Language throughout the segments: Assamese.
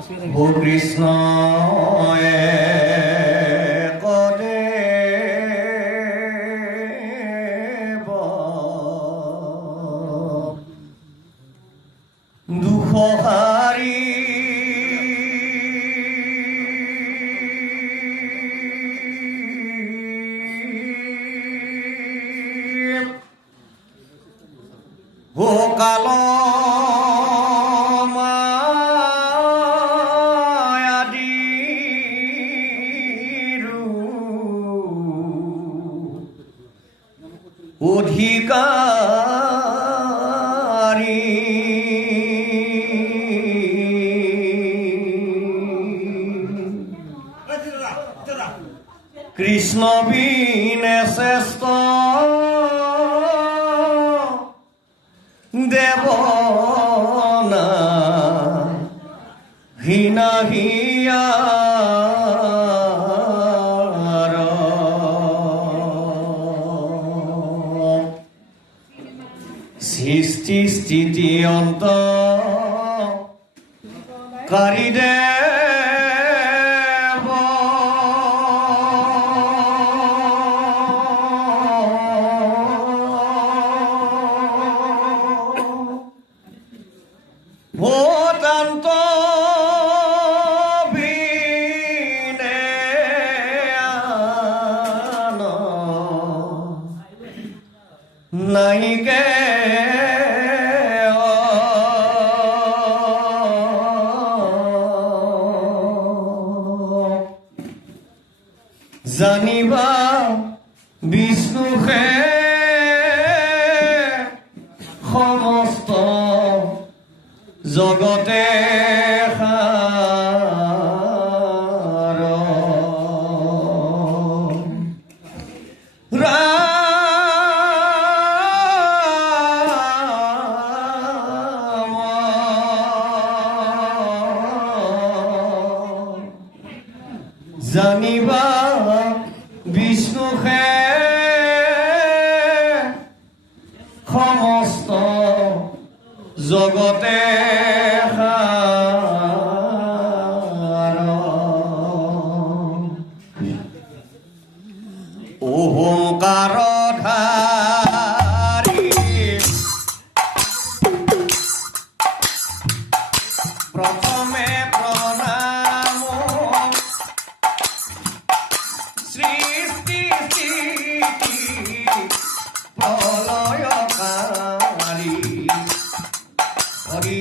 ও কৃষ্ণ একদেব দুঃখহারি ও কাল অধিকারী কৃষ্ণ বিনে শ্রেষ্ঠ দেব না হীনা হিয়া সৃষ্টি স্থিতি অন্ত কারি দেব ভোটান্ত বিনে নাইকে জানিবা বিষ্ণুহে সমস্ত জগতে জানিবা বিষ্ণুহে সমস্ত জগতে ওমকাৰ ধাৰি প্ৰথমে প্ৰণাম সৃষ্টি স্থিতি প্ৰলয়কাৰী হৰি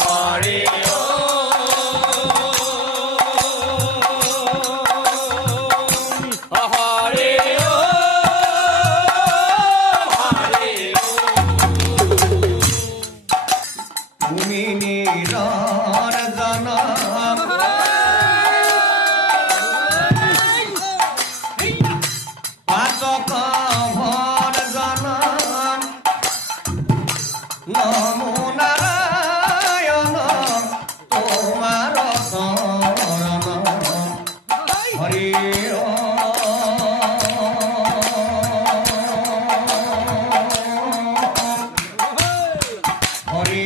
হৰি নমো নাৰায়ণ তোমাৰ শৰণ হৰি হৰি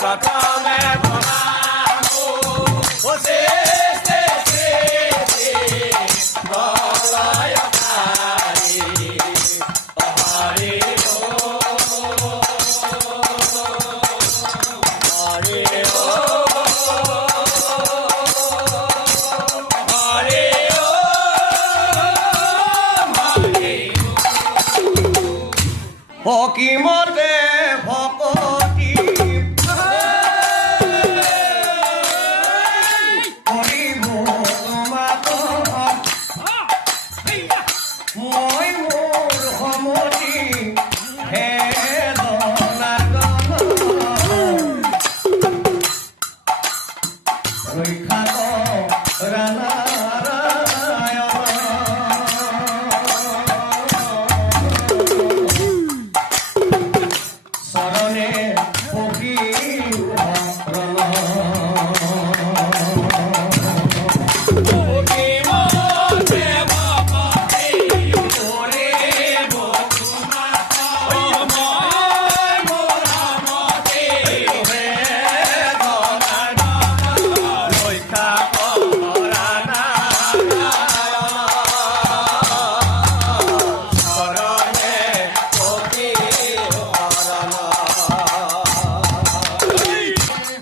প্ৰথমে প্ৰণাম ও সৃষ্টি অকিমতে ভকতি কৰিব তোমাক মই মোৰ সমতি হে ৰক্ষা কৰা চৰণে পকি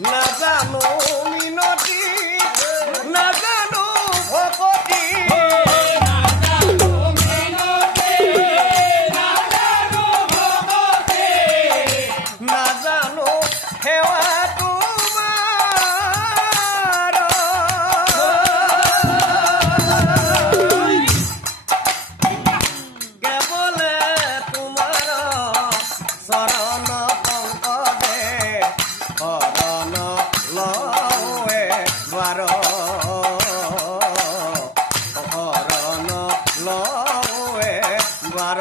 নাজানো মিনতি নাজানো ভকতি নাজানো সেৱা তোমাৰ কেৱলে তোমাৰ চৰণ পংকজে শৰণ লৱে দ্বাৰ শৰণ লৱে দ্বাৰ